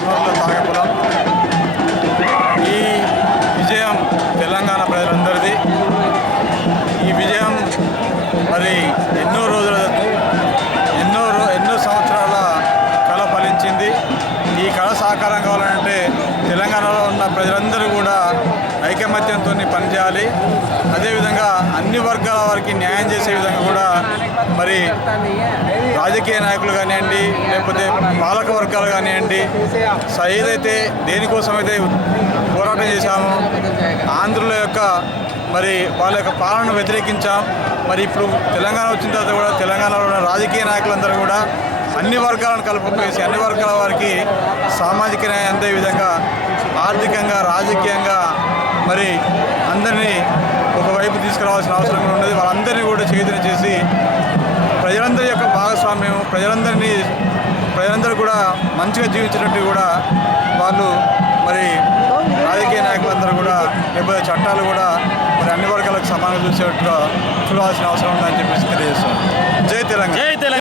అమరుల తాగపురం. ఈ విజయం తెలంగాణ ప్రజలందరిది. ఈ విజయం మరి ఎన్నో సంవత్సరాల కళ ఫలించింది. ఈ కళ సాకారం కావాలంటే తెలంగాణలో ఉన్న ప్రజలందరూ కూడా ఐకమత్యంతో పనిచేయాలి. అదేవిధంగా అన్ని వర్గాల వారికి న్యాయం చేసే విధంగా కూడా మరి రాజకీయ నాయకులు కానివ్వండి, లేకపోతే పాలక వర్గాలు కానివ్వండి, ఏదైతే దేనికోసమైతే పోరాటం చేశామో ఆంధ్రుల యొక్క మరి వాళ్ళ యొక్క పాలనను వ్యతిరేకించాం. మరి ఇప్పుడు తెలంగాణ వచ్చిన తర్వాత కూడా తెలంగాణలో ఉన్న రాజకీయ నాయకులందరూ కూడా అన్ని వర్గాలను కలుపుకేసి అన్ని వర్గాల వారికి సామాజిక న్యాయం అందే విధంగా ఆర్థికంగా రాజకీయంగా మరి అందరినీ ఒకవైపు తీసుకురావాల్సిన అవసరం ఉన్నది. వాళ్ళందరినీ కూడా చైతన్యం చేసి ప్రజలందరి యొక్క భాగస్వామ్యం ప్రజలందరూ కూడా మంచిగా జీవించినట్టు కూడా వాళ్ళు మరి రాజకీయ నాయకులందరూ కూడా లేకపోతే చట్టాలు కూడా మరి అన్ని వర్గాలకు సమానంగా చూసేట్టుగా చూడాల్సిన అవసరం ఉందని చెప్పేసి తెలియజేస్తాం. జై తెలంగాణ.